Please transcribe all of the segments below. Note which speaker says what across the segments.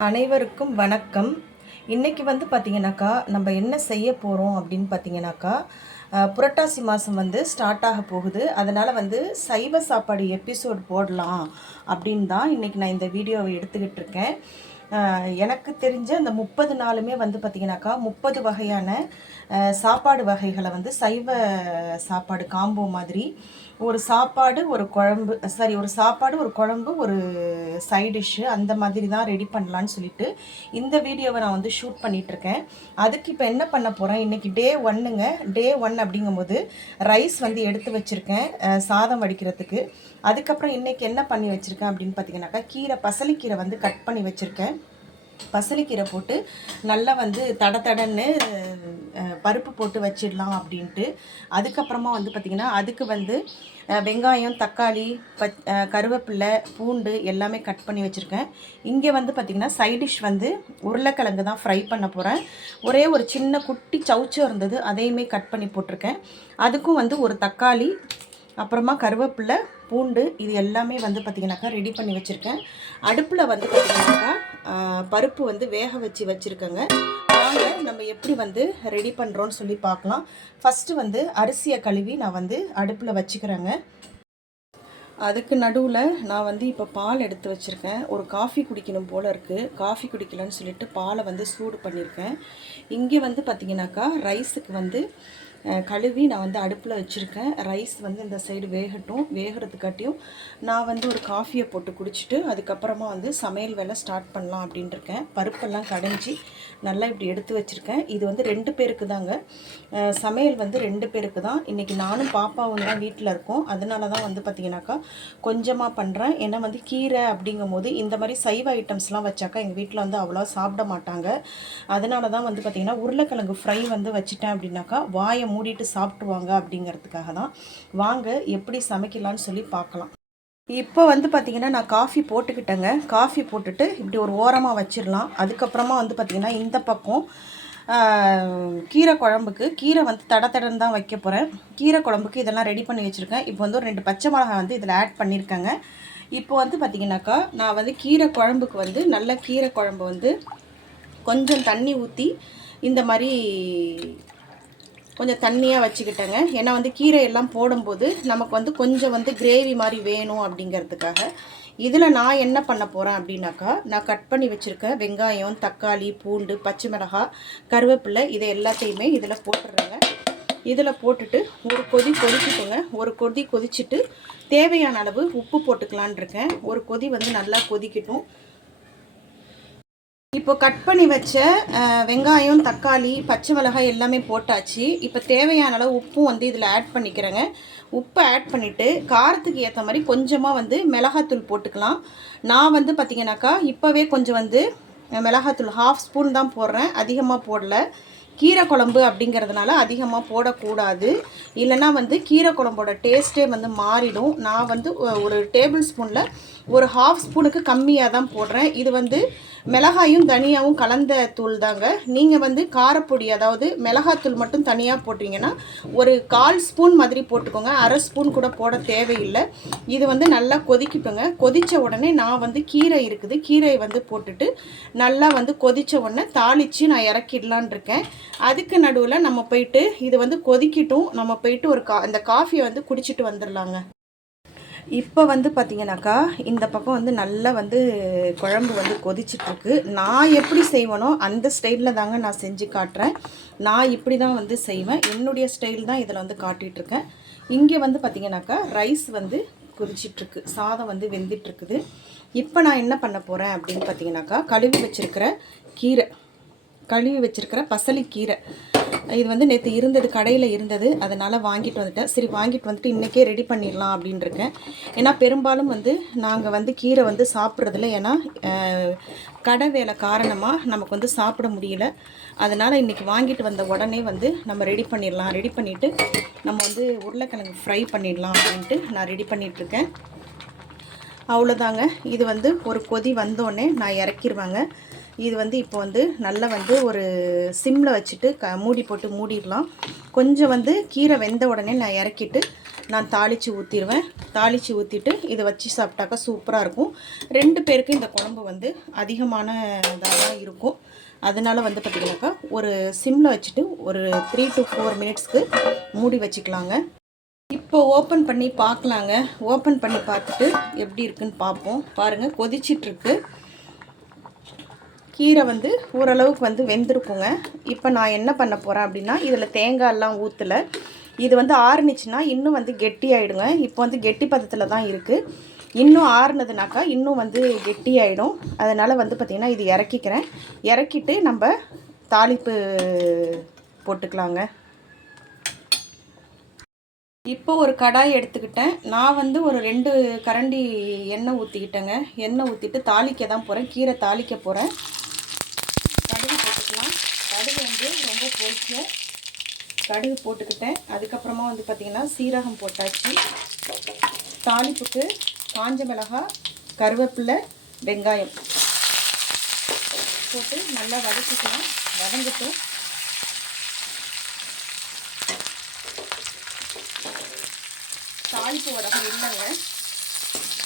Speaker 1: அனைவருக்கும் வணக்கம். இன்றைக்கி வந்து பார்த்தீங்கன்னாக்கா நம்ம என்ன செய்ய போகிறோம் அப்படின்னு பார்த்தீங்கன்னாக்கா புரட்டாசி மாதம் வந்து ஸ்டார்ட் ஆக போகுது. அதனால் வந்து சைவ சாப்பாடு எபிசோட் போடலாம் அப்படின்னு தான் இன்றைக்கி நான் இந்த வீடியோவை எடுத்துக்கிட்டு இருக்கேன். எனக்கு தெரிஞ்ச அந்த முப்பது நாளுமே வந்து பார்த்திங்கனாக்கா முப்பது வகையான சாப்பாடு வகைகளை வந்து சைவ சாப்பாடு காம்போ மாதிரி ஒரு சாப்பாடு ஒரு குழம்பு சாரி ஒரு சாப்பாடு ஒரு குழம்பு ஒரு சைடிஷ்ஷு அந்த மாதிரி தான் ரெடி பண்ணலான்னு சொல்லிட்டு இந்த வீடியோவை நான் வந்து ஷூட் பண்ணிகிட்ருக்கேன் அதுக்கு இப்போ என்ன பண்ண போகிறேன் இன்றைக்கி டே ஒன்னுங்க டே ஒன் அப்படிங்கும்போது ரைஸ் வந்து எடுத்து வச்சுருக்கேன் சாதம் வடிக்கிறதுக்கு. அதுக்கப்புறம் இன்னைக்கு என்ன பண்ணி வச்சுருக்கேன் அப்படின்னு பார்த்தீங்கன்னாக்கா கீரை பசலிக்கீரை வந்து கட் பண்ணி வச்சுருக்கேன். பசலிக்கீரை போட்டு நல்லா வந்து தட தடன்னு பருப்பு போட்டு வச்சிடலாம் அப்படின்ட்டு. அதுக்கப்புறமா வந்து பார்த்திங்கன்னா அதுக்கு வந்து வெங்காயம் தக்காளி பச் கருவேப்பில்லை கருவேப்பிலை பூண்டு எல்லாமே கட் பண்ணி வச்சுருக்கேன். இங்கே வந்து பார்த்திங்கன்னா சைட் டிஷ் வந்து உருளைக்கிழங்கு தான் ஃப்ரை பண்ண போகிறேன் ஒரே ஒரு சின்ன குட்டி சவுச்சம் இருந்தது அதையுமே கட் பண்ணி போட்டிருக்கேன். அதுக்கும் வந்து ஒரு தக்காளி அப்புறமா கருவேப்பிலை பூண்டு இது எல்லாமே வந்து பார்த்திங்கனாக்கா ரெடி பண்ணி வச்சுருக்கேன். அடுப்பில் வந்து பார்த்திங்கனாக்கா பருப்பு வந்து வேக வச்சு வச்சுருக்கேங்க. வாங்க நம்ம எப்படி வந்து ரெடி பண்ணுறோன்னு சொல்லி பார்க்கலாம். ஃபஸ்ட்டு வந்து அரிசியை கழுவி நான் வந்து அடுப்பில் வச்சுக்கிறேங்க. அதுக்கு நடுவில் நான் வந்து இப்போ பால் எடுத்து வச்சுருக்கேன். ஒரு காஃபி குடிக்கணும் போல் இருக்குது காஃபி குடிக்கலன்னு சொல்லிட்டு பாலை வந்து சூடு பண்ணியிருக்கேன் இங்கே வந்து பார்த்திங்கனாக்கா ரைஸுக்கு வந்து கழுவி நான் வந்து அடுப்பில் வச்சுருக்கேன். ரைஸ் வந்து இந்த சைடு வேகட்டும். வேகிறதுக்காட்டியும் நான் வந்து ஒரு காஃபியை போட்டு குடிச்சிட்டு அதுக்கப்புறமா வந்து சமையல் வேலை ஸ்டார்ட் பண்ணலாம் அப்படின்ட்டுருக்கேன் பருப்பெல்லாம் கடைஞ்சி நல்லா இப்படி எடுத்து வச்சுருக்கேன். இது வந்து ரெண்டு பேருக்கு தாங்க. சமையல் வந்து ரெண்டு பேருக்கு தான். இன்றைக்கி நானும் பாப்பாவும் தான் வீட்டில் இருக்கோம். அதனால தான் வந்து பார்த்திங்கனாக்கா கொஞ்சமாக பண்ணுறேன் ஏன்னா வந்து கீரை அப்படிங்கும் போது இந்த மாதிரி சைவ ஐட்டம்ஸ்லாம் வச்சாக்கா எங்கள் வீட்டில் வந்து அவ்வளோ சாப்பிட மாட்டாங்க. அதனால தான் வந்து பார்த்திங்கன்னா உருளைக்கிழங்கு ஃப்ரை வந்து வச்சுட்டேன் அப்படின்னாக்கா வாயம் மூடிட்டு சாப்பிட்டுவாங்க அப்படிங்கிறதுக்காக தான் வாங்க எப்படி சமைக்கலான்னு சொல்லி பார்க்கலாம். இப்போ வந்து பார்த்திங்கன்னா நான் காஃபி போட்டுக்கிட்டேங்க. காஃபி போட்டுட்டு இப்படி ஒரு ஓரமாக வச்சிடலாம். அதுக்கப்புறமா வந்து பார்த்திங்கன்னா இந்த பக்கம் கீரை குழம்புக்கு கீரை வந்து தட தடன்னு தான் வைக்க போகிறேன் கீரை குழம்புக்கு இதெல்லாம் ரெடி பண்ணி வச்சுருக்கேன். இப்போ வந்து ஒரு ரெண்டு பச்சை மிளகாய் வந்து இதில் ஆட் பண்ணியிருக்கேங்க. இப்போ வந்து பார்த்திங்கனாக்கா நான் வந்து கீரை குழம்புக்கு வந்து நல்ல கீரை குழம்பு வந்து கொஞ்சம் தண்ணி ஊற்றி இந்த மாதிரி கொஞ்சம் தண்ணியாக வச்சுக்கிட்டேங்க. ஏன்னா வந்து கீரை எல்லாம் போடும்போது நமக்கு வந்து கொஞ்சம் வந்து கிரேவி மாதிரி வேணும் அப்படிங்கிறதுக்காக. இதில் நான் என்ன பண்ண போகிறேன் அப்படின்னாக்கா நான் கட் பண்ணி வச்சுருக்க வெங்காயம் தக்காளி பூண்டு பச்சை மிளகாய் கருவேப்பிலை இதை எல்லாத்தையுமே இதில் போட்டுடுறேங்க இதில் போட்டுட்டு ஒரு கொதி கொதிச்சுக்கோங்க ஒரு கொதி கொதிச்சுட்டு தேவையான அளவு உப்பு போட்டுக்கலான் இருக்கேன். ஒரு கொதி வந்து நல்லா கொதிக்கட்டும். இப்போ கட் பண்ணி வச்ச வெங்காயம் தக்காளி பச்சை மிளகாய் எல்லாமே போட்டாச்சு. இப்போ தேவையான அளவு உப்பும் வந்து இதில் ஆட் பண்ணிக்கிறேங்க. உப்பை ஆட் பண்ணிவிட்டு காரத்துக்கு ஏற்ற மாதிரி கொஞ்சமாக வந்து மிளகாத்தூள் போட்டுக்கலாம். நான் வந்து பார்த்திங்கனாக்கா இப்போவே கொஞ்சம் வந்து மிளகாத்தூள் ஹாஃப் ஸ்பூன் தான் போடுறேன். அதிகமாக போடல. கீரை குழம்பு அப்படிங்கிறதுனால அதிகமாக போடக்கூடாது. இல்லைன்னா வந்து கீரை குழம்போட டேஸ்ட்டே வந்து மாறிடும். நான் வந்து ஒரு டேபிள் ஸ்பூனில் ஒரு ஹாஃப் ஸ்பூனுக்கு கம்மியாக தான் போடுறேன். இது வந்து மிளகாயும் தனியாவும் கலந்த தூள் தாங்க. நீங்கள் வந்து காரப்பொடி அதாவது மிளகாத்தூள் மட்டும் தனியாக போட்டிங்கன்னா ஒரு கால் ஸ்பூன் மாதிரி போட்டுக்கோங்க. அரை ஸ்பூன் கூட போட தேவையில்லை. இது வந்து நல்லா கொதிக்கட்டுங்க. கொதித்த உடனே நான் வந்து கீரை இருக்குது. கீரையை வந்து போட்டுட்டு நல்லா வந்து கொதித்த உடனே தாளித்து நான் இறக்கிடலான் இருக்கேன் அதுக்கு நடுவில் நம்ம போயிட்டு இது வந்து கொதிக்கட்டும். நம்ம போயிட்டு ஒரு கா இந்த காஃபியை வந்து குடிச்சிட்டு வந்துடலாங்க இப்போ வந்து பார்த்திங்கனாக்கா இந்த பக்கம் வந்து நல்லா வந்து குழம்பு வந்து கொதிச்சிட்ருக்கு. நான் எப்படி செய்வேனோ அந்த ஸ்டைலில் தாங்க நான் செஞ்சு காட்டுறேன். நான் இப்படி தான் வந்து செய்வேன். என்னுடைய ஸ்டைல் தான் இதில் வந்து காட்டிகிட்ருக்கேன் இங்கே வந்து பார்த்தீங்கன்னாக்கா ரைஸ் வந்து கொதிச்சிட்ருக்கு. சாதம் வந்து வெந்துட்டுருக்குது இப்போ நான் என்ன பண்ண போகிறேன் அப்படின்னு பார்த்தீங்கன்னாக்கா கழுவி வச்சுருக்கிற கீரை. கழுவி வச்சிருக்கிற பசலிக்கீரை. இது வந்து நேற்று இருந்தது கடையில் இருந்தது. அதனால் வாங்கிட்டு வந்துட்டேன். சரி வாங்கிட்டு வந்துட்டு இன்றைக்கே ரெடி பண்ணிடலாம் அப்படின்னு இருக்கேன் ஏன்னா பெரும்பாலும் வந்து நாங்கள் வந்து கீரை வந்து சாப்பிட்றதில்ல. ஏன்னா கடை வேலை காரணமாக நமக்கு வந்து சாப்பிட முடியல. அதனால் இன்றைக்கி வாங்கிட்டு வந்த உடனே வந்து நம்ம ரெடி பண்ணிடலாம். ரெடி பண்ணிவிட்டு நம்ம வந்து உருளைக்கிழங்கு ஃப்ரை பண்ணிடலாம் அப்படின்ட்டு நான் ரெடி பண்ணிகிட்ருக்கேன் அவ்வளோதாங்க. இது வந்து ஒரு கொதி வந்தோடனே நான் இறக்கிடுவேங்க இது வந்து இப்போ வந்து நல்லா வந்து ஒரு சிம்மில் வச்சுட்டு க மூடி போட்டு மூடிடலாம். கொஞ்சம் வந்து கீரை வெந்த உடனே நான் இறக்கிட்டு நான் தாளித்து ஊற்றிடுவேன் தாளித்து ஊற்றிட்டு இதை வச்சு சாப்பிட்டாக்கா சூப்பராக இருக்கும். ரெண்டு பேருக்கு இந்த குழம்பு வந்து அதிகமான இதாக தான் இருக்கும். அதனால் வந்து பார்த்திங்கனாக்கா ஒரு சிம்மில் வச்சுட்டு ஒரு த்ரீ டு ஃபோர் மினிட்ஸ்க்கு மூடி வச்சுக்கலாங்க. இப்போ ஓப்பன் பண்ணி பார்க்கலாங்க. ஓப்பன் பண்ணி பார்த்துட்டு எப்படி இருக்குன்னு பார்ப்போம். பாருங்கள் கொதிச்சிட்ருக்கு கீரை வந்து ஓரளவுக்கு வந்து வெந்திருக்குங்க. இப்போ நான் என்ன பண்ண போகிறேன் அப்படின்னா இதில் தேங்காயெல்லாம் ஊற்றலை இது வந்து ஆறுனுச்சுன்னா இன்னும் வந்து கெட்டி ஆகிடுங்க இப்போ வந்து கெட்டி பதத்தில் தான் இருக்குது இன்னும் ஆறுனதுனாக்கா இன்னும் வந்து கெட்டி ஆகிடும் அதனால் வந்து பார்த்திங்கன்னா இது இறக்கிக்கிறேன். இறக்கிட்டு நம்ம தாளிப்பு போட்டுக்கலாங்க. இப்போ ஒரு கடாய் எடுத்துக்கிட்டேன். நான் வந்து ஒரு ரெண்டு கரண்டி எண்ணெய் ஊற்றிக்கிட்டேங்க எண்ணெய் ஊற்றிட்டு தாளிக்க தான் போகிறேன் கீரை தாளிக்க போகிறேன் கடுகு போட்டுக்கலாம். கடுகு வந்து ரொம்ப பொரிக்கும் கடுகு போட்டுக்கிட்டேன். அதுக்கப்புறமா வந்து பார்த்திங்கன்னா சீரகம் போட்டாச்சு. தாளிப்புக்கு காஞ்ச மிளகாய் கருவேப்பிலை வெங்காயம் போட்டு நல்லா வதக்கிக்கலாம். வதங்கட்டும். தாளிப்பு வடகம் இல்லைங்க.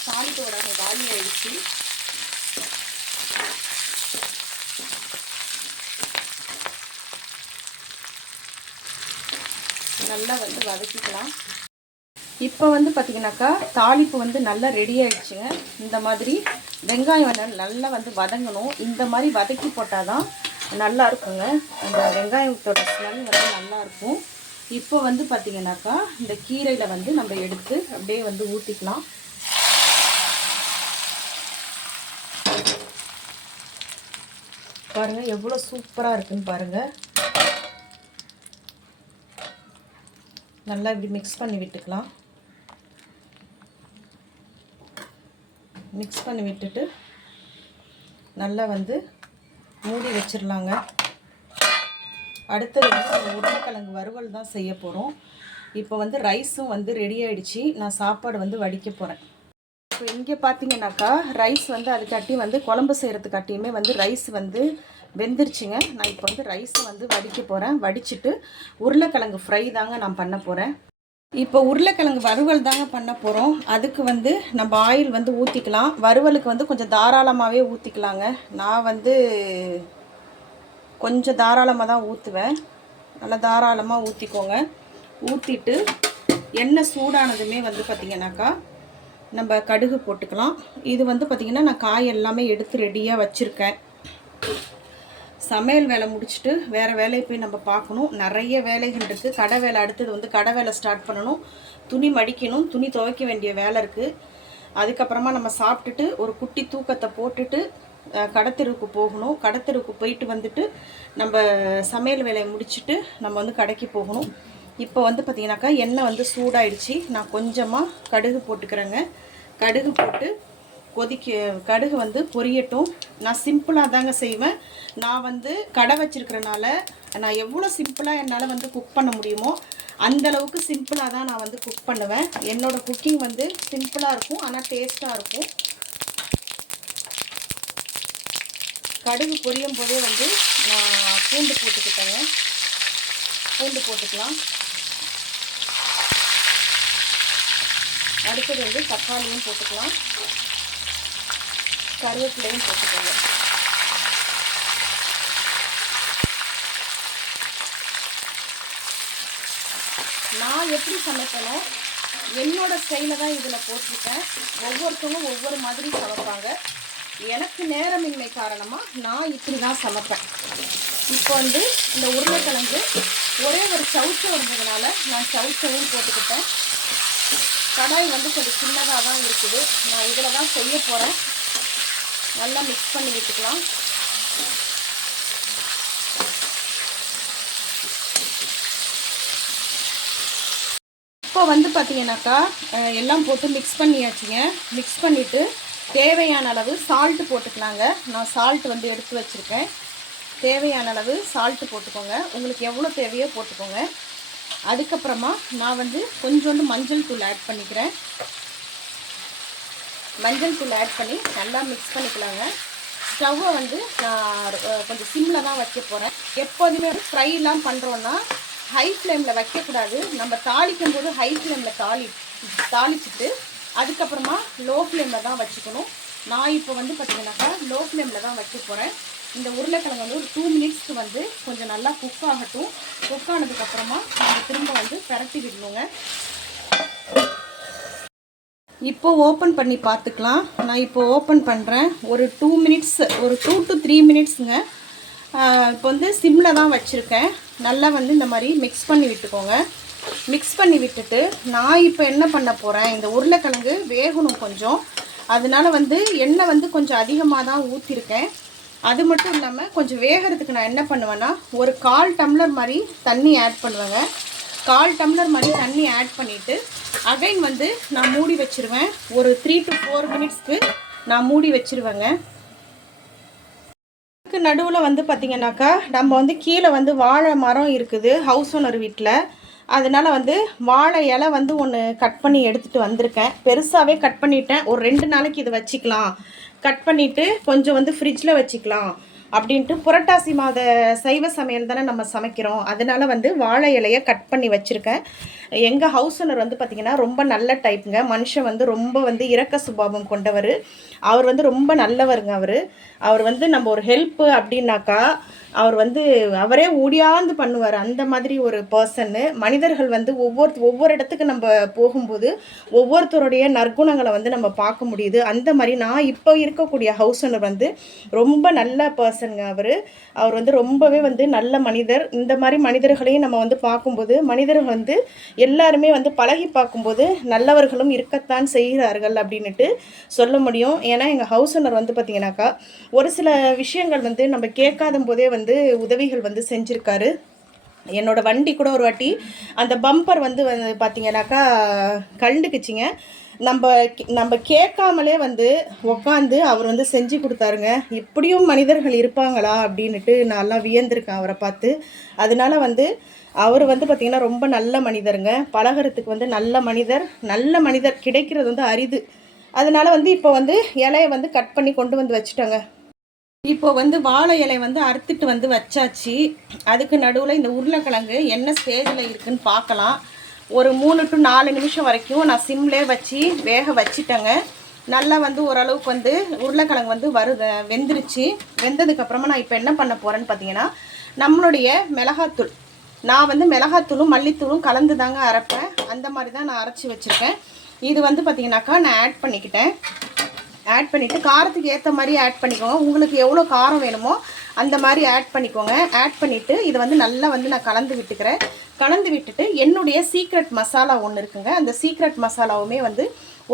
Speaker 1: தாளிப்பு வடகம் காலி ஆயிடுச்சு. நல்லா வந்து வதக்கிக்கலாம். இப்போ வந்து பார்த்திங்கனாக்கா தாளிப்பு வந்து நல்லா ரெடி ஆயிடுச்சுங்க. இந்த மாதிரி வெங்காயம் வந்து நல்லா வந்து வதங்கணும். இந்த மாதிரி வதக்கி போட்டால் தான் நல்லா இருக்குங்க அந்த வெங்காயத்தோட ஸ்மெல் வந்து நல்லா இருக்கும் இப்போ வந்து பார்த்திங்கனாக்கா இந்த கீரையில் வந்து நம்ம எடுத்து அப்படியே வந்து ஊற்றிக்கலாம் பாருங்கள் எவ்வளோ சூப்பராக இருக்குன்னு பாருங்கள் நல்லா இப்படி மிக்ஸ் பண்ணி விட்டுக்கலாம். மிக்ஸ் பண்ணி விட்டுட்டு நல்லா வந்து மூடி வச்சிடலாங்க. அடுத்தது வந்து உருளைக்கிழங்கு வறுவல் தான் செய்ய போகிறோம் இப்போ வந்து ரைஸும் வந்து ரெடி ஆகிடுச்சு நான் சாப்பாடு வந்து வடிக்க போகிறேன் இப்போ இங்கே பார்த்தீங்கன்னாக்கா ரைஸ் வந்து அதுக்காட்டி வந்து குழம்பு செய்கிறதுக்காட்டியுமே வந்து ரைஸ் வந்து வெந்துருச்சுங்க. நான் இப்போ வந்து ரைஸை வந்து வடிக்க போகிறேன் வடிச்சிட்டு உருளைக்கிழங்கு ஃப்ரை தாங்க நான் பண்ண போகிறேன் இப்போ உருளைக்கிழங்கு வறுவல் தாங்க பண்ண போகிறோம் அதுக்கு வந்து நம்ம ஆயில் வந்து ஊற்றிக்கலாம் வறுவலுக்கு வந்து கொஞ்சம் தாராளமாகவே ஊற்றிக்கலாங்க நான் வந்து கொஞ்சம் தாராளமாக தான் ஊற்றுவேன் நல்லா தாராளமாக ஊற்றிக்கோங்க ஊற்றிட்டு எண்ணெய் சூடானதுமே வந்து பார்த்திங்கனாக்கா நம்ம கடுகு போட்டுக்கலாம். இது வந்து பார்த்திங்கன்னா நான் காய் எல்லாமே எடுத்து ரெடியாக வச்சுருக்கேன். சமையல் வேலை முடிச்சுட்டு வேறு வேலையை போய் நம்ம பார்க்கணும். நிறைய வேலைகள் இருக்குது கடை வேலை அடுத்தது வந்து கடை வேலை ஸ்டார்ட் பண்ணணும். துணி மடிக்கணும். துணி துவைக்க வேண்டிய வேலை இருக்குது அதுக்கப்புறமா நம்ம சாப்பிட்டுட்டு ஒரு குட்டி தூக்கத்தை போட்டுட்டு கடத்தெருவுக்கு போகணும். கடத்தெருவுக்கு போயிட்டு வந்துட்டு நம்ம சமையல் வேலையை முடிச்சுட்டு நம்ம வந்து கடைக்கு போகணும். இப்போ வந்து பார்த்திங்கனாக்கா எண்ணெய் வந்து சூடாயிடுச்சு. நான் கொஞ்சமாக கடுகு போட்டுக்கிறேங்க. கடுகு போட்டு கொதிக்க கடுகு வந்து பொரியட்டும். நான் சிம்பிளாக தாங்க செய்வேன். நான் வந்து கடை வச்சுருக்கிறனால நான் எவ்வளோ சிம்பிளாக என்னால் வந்து குக் பண்ண முடியுமோ அந்தளவுக்கு சிம்பிளாக தான் நான் வந்து குக் பண்ணுவேன். என்னோடய குக்கிங் வந்து சிம்பிளாக இருக்கும். ஆனால் டேஸ்ட்டாக இருக்கும். கடுகு பொரியும் போதே வந்து நான் பூண்டு போட்டுக்கிட்டேங்க. பூண்டு போட்டுக்கலாம். அடுத்தது வந்து தக்காளியும் போட்டுக்கலாம். கருவேப்பிலையும் போட்டுக்கோங்க. நான் எப்படி சமைப்பேனோ என்னோட ஸ்டைலில் தான் இதில் போட்டிருக்கேன். ஒவ்வொருத்தவங்க ஒவ்வொரு மாதிரி சமைப்பாங்க. எனக்கு நேரமின்மை காரணமாக நான் இப்படி தான் சமைப்பேன். இப்போ வந்து இந்த உருளைக்கிழங்கு ஒரே ஒரு சவுச்சம் இருந்ததுனால நான் சவுச்சவும் போட்டுக்கிட்டேன். கடாய் வந்து கொஞ்சம் சின்னதாக தான் இருக்குது. நான் இதில் தான் செய்ய போகிறேன் நல்லா மிக்ஸ் பண்ணி விட்டுக்கலாம். இப்போ வந்து பார்த்தீங்கன்னாக்கா எல்லாம் போட்டு மிக்ஸ் பண்ணியாச்சுங்க. மிக்ஸ் பண்ணிவிட்டு தேவையான அளவு சால்ட்டு போட்டுக்கலாங்க. நான் சால்ட் வந்து எடுத்து வச்சுருக்கேன். தேவையான அளவு சால்ட்டு போட்டுக்கோங்க. உங்களுக்கு எவ்வளோ தேவையோ போட்டுக்கோங்க. அதுக்கப்புறமா நான் வந்து கொஞ்சோண்டு மஞ்சள் தூள் ஆட் பண்ணிக்கிறேன். மஞ்சள் தூள் ஆட் பண்ணி நல்லா மிக்ஸ் பண்ணிக்கலாங்க. ஸ்டவ்வை வந்து நான் கொஞ்சம் சிம்மில் தான் வைக்க போகிறேன் எப்போதுமே ஃப்ரைலாம் பண்ணுறோன்னா ஹை ஃப்ளேமில் வைக்கக்கூடாது. நம்ம தாளிக்கும் போது ஹை ஃப்ளேமில் தாளி தாளிச்சிட்டு அதுக்கப்புறமா லோ ஃப்ளேமில் தான் வச்சுக்கணும். நான் இப்போ வந்து பார்த்தீங்கன்னாக்கா லோ ஃப்ளேமில் தான் வைக்க போகிறேன் இந்த உருளைக்கிழங்கு வந்து ஒரு டூ மினிட்ஸ்க்கு வந்து கொஞ்சம் நல்லா குக் ஆகட்டும். குக் ஆனதுக்கப்புறமா நம்ம திரும்ப வந்து பரட்டி விடணுங்க. இப்போ ஓப்பன் பண்ணி பார்த்துக்கலாம். நான் இப்போ ஓப்பன் பண்ணுறேன் ஒரு டூ மினிட்ஸ் ஒரு டூ டு த்ரீ மினிட்ஸுங்க இப்போ வந்து சிம்மில் தான் வச்சுருக்கேன். நல்லா வந்து இந்த மாதிரி மிக்ஸ் பண்ணி விட்டுக்கோங்க. மிக்ஸ் பண்ணி விட்டுட்டு நான் இப்போ என்ன பண்ண போகிறேன் இந்த உருளைக்கிழங்கு வேகணும் கொஞ்சம். அதனால வந்து எண்ணெய் வந்து கொஞ்சம் அதிகமாக தான் ஊற்றிருக்கேன் அது மட்டும் இல்லாமல் கொஞ்சம் வேகிறதுக்கு நான் என்ன பண்ணுவேன்னா ஒரு கால் டம்ளர் மாதிரி தண்ணி ஆட் பண்ணுவேங்க. கால் டம்ளர் மாதிரி தண்ணி ஆட் பண்ணிவிட்டு அகைன் வந்து நான் மூடி வச்சிருவேன். ஒரு த்ரீ டு ஃபோர் மினிட்ஸ்க்கு நான் மூடி வச்சிருவேங்க. நடுவில் வந்து பார்த்திங்கனாக்கா நம்ம வந்து கீழே வந்து வாழை மரம் இருக்குது ஹவுஸ் ஓனர் வீட்டில் அதனால் வந்து வாழை இலை வந்து ஒன்று கட் பண்ணி எடுத்துகிட்டு வந்திருக்கேன். பெருசாகவே கட் பண்ணிட்டேன். ஒரு ரெண்டு நாளைக்கு இது வச்சுக்கலாம். கட் பண்ணிவிட்டு கொஞ்சம் வந்து ஃப்ரிட்ஜில் வச்சுக்கலாம் அப்படின்ட்டு புரட்டாசி மாத சைவ சமையல் தானே நம்ம சமைக்கிறோம். அதனால் வந்து வாழை இலையை கட் பண்ணி வச்சுருக்கேன். எங்கள் ஹவுஸ் ஓனர் வந்து பார்த்திங்கன்னா ரொம்ப நல்ல டைப்புங்க மனுஷன் வந்து ரொம்ப வந்து இரக்க சுபாவம் கொண்டவர். அவர் வந்து ரொம்ப நல்லவருங்க அவர். அவர் வந்து நம்ம ஒரு ஹெல்ப்பு அப்படின்னாக்கா அவர் வந்து அவரே ஓடியாந்து பண்ணுவார். அந்த மாதிரி ஒரு பர்சன்னு மனிதர்கள் வந்து ஒவ்வொரு ஒவ்வொரு இடத்துக்கு நம்ம போகும்போது ஒவ்வொருத்தருடைய நற்குணங்களை வந்து நம்ம பார்க்க முடியுது. அந்த மாதிரி நான் இப்போ இருக்கக்கூடிய ஹவுஸ் ஓனர் வந்து ரொம்ப நல்ல பர்சனுங்க அவர். அவர் வந்து ரொம்பவே வந்து நல்ல மனிதர். இந்த மாதிரி மனிதர்களையும் நம்ம வந்து பார்க்கும்போது மனிதர்கள் வந்து எல்லாருமே வந்து பழகி பார்க்கும்போது நல்லவர்களும் இருக்கத்தான் செய்கிறார்கள் அப்படின்னுட்டு சொல்ல முடியும். ஏன்னா எங்கள் ஹவுஸ் ஓனர் வந்து பார்த்திங்கனாக்கா ஒரு சில விஷயங்கள் வந்து நம்ம கேட்காத போதே வந்து உதவிகள் வந்து செஞ்சுருக்காரு. என்னோடய வண்டி கூட ஒரு வாட்டி அந்த பம்பர் வந்து வந்து பார்த்தீங்கன்னாக்கா கழுண்டுக்குச்சிங்க. நம்ம நம்ம கேட்காமலே வந்து உக்காந்து அவர் வந்து செஞ்சு கொடுத்தாருங்க. இப்படியும் மனிதர்கள் இருப்பாங்களா அப்படின்னுட்டு நான்லாம் வியந்திருக்கேன் அவரை பார்த்து. அதனால வந்து அவர் வந்து பார்த்திங்கன்னா ரொம்ப நல்ல மனிதருங்க. பழகிறதுக்கு வந்து நல்ல மனிதர் நல்ல மனிதர் கிடைக்கிறது வந்து அரிது. அதனால வந்து இப்போ வந்து இலையை வந்து கட் பண்ணி கொண்டு வந்து வச்சுட்டோங்க. இப்போ வந்து வாழை இலை வந்து அறுத்துட்டு வந்து வச்சாச்சு. அதுக்கு நடுவில் இந்த உருளைக்கிழங்கு என்ன ஸ்டேஜில் இருக்குன்னு பார்க்கலாம். ஒரு மூணு டு நாலு நிமிஷம் வரைக்கும் நான் சிம்லே வச்சு வேக வச்சுட்டேங்க. நல்லா வந்து ஓரளவுக்கு வந்து உருளைக்கிழங்கு வந்து வரு வெந்துருச்சு. வெந்ததுக்கப்புறமா நான் இப்போ என்ன பண்ண போகிறேன்னு பார்த்தீங்கன்னா நம்மளுடைய மிளகாத்தூள். நான் வந்து மிளகாத்தூளும் மல்லித்தூளும் கலந்து தாங்க அரைப்பேன். அந்த மாதிரி தான் நான் அரைச்சி வச்சுருக்கேன். இது வந்து பார்த்திங்கனாக்கா நான் ஆட் பண்ணிக்கிட்டேன். ஆட் பண்ணிவிட்டு காரத்துக்கு ஏற்ற மாதிரி ஆட் பண்ணிக்கோங்க. உங்களுக்கு எவ்வளோ காரம் வேணுமோ அந்த மாதிரி ஆட் பண்ணிக்கோங்க. ஆட் பண்ணிவிட்டு இதை வந்து நல்லா வந்து நான் கலந்து விட்டுக்கிறேன். கலந்து விட்டுட்டு என்னுடைய சீக்ரெட் மசாலா ஒன்று இருக்குங்க. அந்த சீக்ரெட் மசாலாவுமே வந்து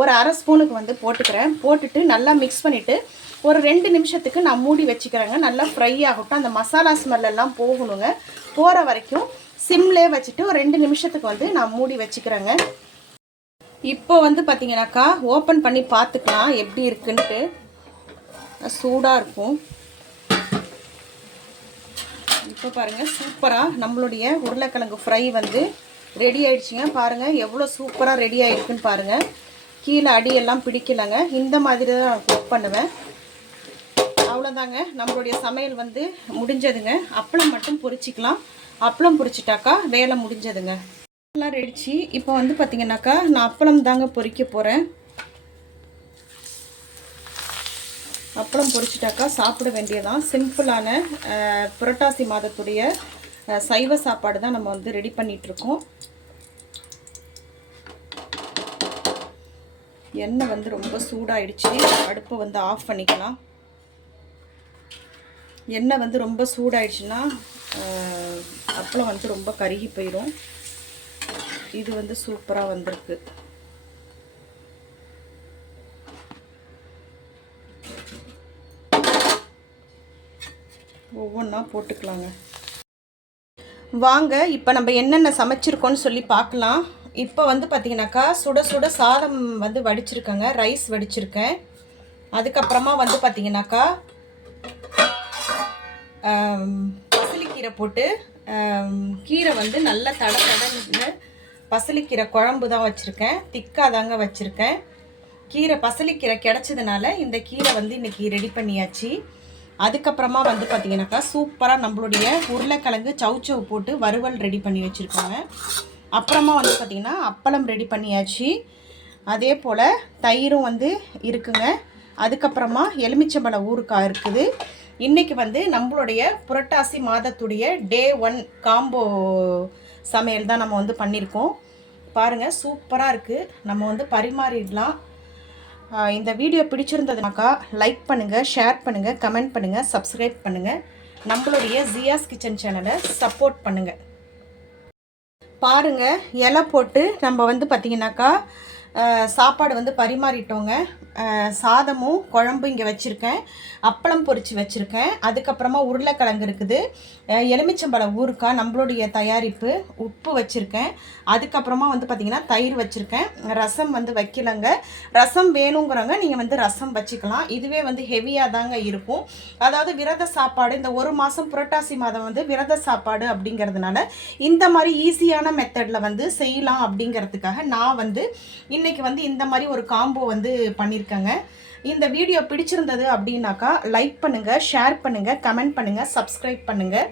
Speaker 1: ஒரு அரை ஸ்பூனுக்கு வந்து போட்டுக்கிறேன். போட்டுட்டு நல்லா மிக்ஸ் பண்ணிவிட்டு ஒரு ரெண்டு நிமிஷத்துக்கு நான் மூடி வச்சுக்கிறேங்க. நல்லா ஃப்ரை ஆகட்டும். அந்த மசாலா ஸ்மெல்லாம் போகணுங்க. போகிற வரைக்கும் சிம்லே வச்சுட்டு ஒரு ரெண்டு நிமிஷத்துக்கு வந்து நான் மூடி வச்சுக்கிறேங்க. இப்போ வந்து பார்த்தீங்கன்னாக்கா ஓப்பன் பண்ணி பார்த்துக்கலாம். எப்படி இருக்குன்ட்டு. சூடாக இருக்கும். இப்போ பாருங்கள் சூப்பராக நம்மளுடைய உருளைக்கிழங்கு ஃப்ரை வந்து ரெடி ஆயிடுச்சுங்க. பாருங்கள் எவ்வளோ சூப்பராக ரெடி ஆகிருக்குன்னு பாருங்கள் கீழே அடியெல்லாம் பிடிக்கலைங்க. இந்த மாதிரி தான் குக் பண்ணுவேன். அவ்வளோதாங்க நம்மளுடைய சமையல் வந்து முடிஞ்சதுங்க. அப்பளம் மட்டும் பொரிச்சிக்கலாம். அப்பளம் பொரிச்சிட்டாக்கா வேலை முடிஞ்சதுங்க. எல்லாம் ரெடிச்சு இப்போ வந்து பார்த்தீங்கன்னாக்கா நான் அப்பளம் தாங்க பொரிக்க போகிறேன் அப்பளம் பொரிச்சிட்டாக்கா சாப்பிட வேண்டியதான் சிம்பிளான புரட்டாசி மாதத்துடைய சைவ சாப்பாடு தான் நம்ம வந்து ரெடி பண்ணிகிட்ருக்கோம் எண்ணெய் வந்து ரொம்ப சூடாகிடுச்சு அடுப்பை வந்து ஆஃப் பண்ணிக்கலாம். எண்ணெய் வந்து ரொம்ப சூடாயிடுச்சுன்னா அப்பளம் வந்து ரொம்ப கருகி போயிடும் இது வந்து சூப்பராக வந்திருக்கு. ஒவ்வொன்றா போட்டுக்கலாங்க. வாங்க இப்போ நம்ம என்னென்ன சமைச்சிருக்கோன்னு சொல்லி பார்க்கலாம் இப்போ வந்து பார்த்தீங்கன்னாக்கா சுட சுட சாதம் வந்து வடிச்சிருக்கேங்க. ரைஸ் வடிச்சிருக்கேன். அதுக்கப்புறமா வந்து பார்த்தீங்கன்னாக்கா பசலிக்கீரை போட்டு கீரை வந்து நல்லா தட தடன்னு பசலிக்கீரை குழம்பு தான் வச்சுருக்கேன். திக்காக தாங்க வச்சுருக்கேன். கீரை பசலிக்கீரை கிடச்சதுனால இந்த கீரை வந்து இன்றைக்கி ரெடி பண்ணியாச்சு. அதுக்கப்புறமா வந்து பார்த்தீங்கன்னாக்கா சூப்பராக நம்மளுடைய உருளைக்கிழங்கு சவுச்சவு போட்டு வறுவல் ரெடி பண்ணி வச்சுருக்கோங்க. அப்புறமா வந்து பார்த்திங்கன்னா அப்பளம் ரெடி பண்ணியாச்சு. அதே போல் தயிரும் வந்து இருக்குங்க. அதுக்கப்புறமா எலுமிச்சம்பழ ஊறுக்காய் இருக்குது. இன்றைக்கி வந்து நம்மளுடைய புரட்டாசி மாதத்துடைய டே ஒன் காம்போ சமையல் தான் நம்ம வந்து பண்ணியிருக்கோம். பாருங்கள் சூப்பராக இருக்குது நம்ம வந்து பரிமாறிடலாம். இந்த வீடியோ பிடிச்சிருந்ததுனாக்கா லைக் பண்ணுங்கள் ஷேர் பண்ணுங்கள் கமெண்ட் பண்ணுங்கள் சப்ஸ்கிரைப் பண்ணுங்கள் நம்மளுடைய ஜியாஸ் கிச்சன் சேனலை சப்போர்ட் பண்ணுங்கள் பாருங்க இலை போட்டு நம்ம வந்து பார்த்திங்கனாக்கா சாப்பாடு வந்து பரிமாறிட்டோங்க. சாதமும் குழம்பு இங்கே வச்சுருக்கேன். அப்பளம் பொரித்து வச்சுருக்கேன். அதுக்கப்புறமா உருளைக்கிழங்கு இருக்குது. எலுமிச்சம்பழம் ஊறுக்காய் நம்மளுடைய தயாரிப்பு உப்பு வச்சுருக்கேன். அதுக்கப்புறமா வந்து பார்த்திங்கன்னா தயிர் வச்சுருக்கேன். ரசம் வந்து வைக்கலங்க. ரசம் வேணுங்கிறவங்க நீங்கள் வந்து ரசம் வச்சுக்கலாம். இதுவே வந்து ஹெவியாக தாங்க இருக்கும். அதாவது விரத சாப்பாடு இந்த ஒரு மாதம் புரட்டாசி மாதம் வந்து விரத சாப்பாடு அப்படிங்கிறதுனால இந்த மாதிரி ஈஸியான மெத்தடில் வந்து செய்யலாம் அப்படிங்கிறதுக்காக நான் வந்து இன்றைக்கி வந்து இந்த மாதிரி ஒரு காம்போ வந்து பண்ணியிருக்கேங்க இந்த வீடியோ பிடிச்சிருந்தது அப்படின்னாக்கா லைக் பண்ணுங்கள் ஷேர் பண்ணுங்கள் கமெண்ட் பண்ணுங்கள் சப்ஸ்கிரைப் பண்ணுங்கள்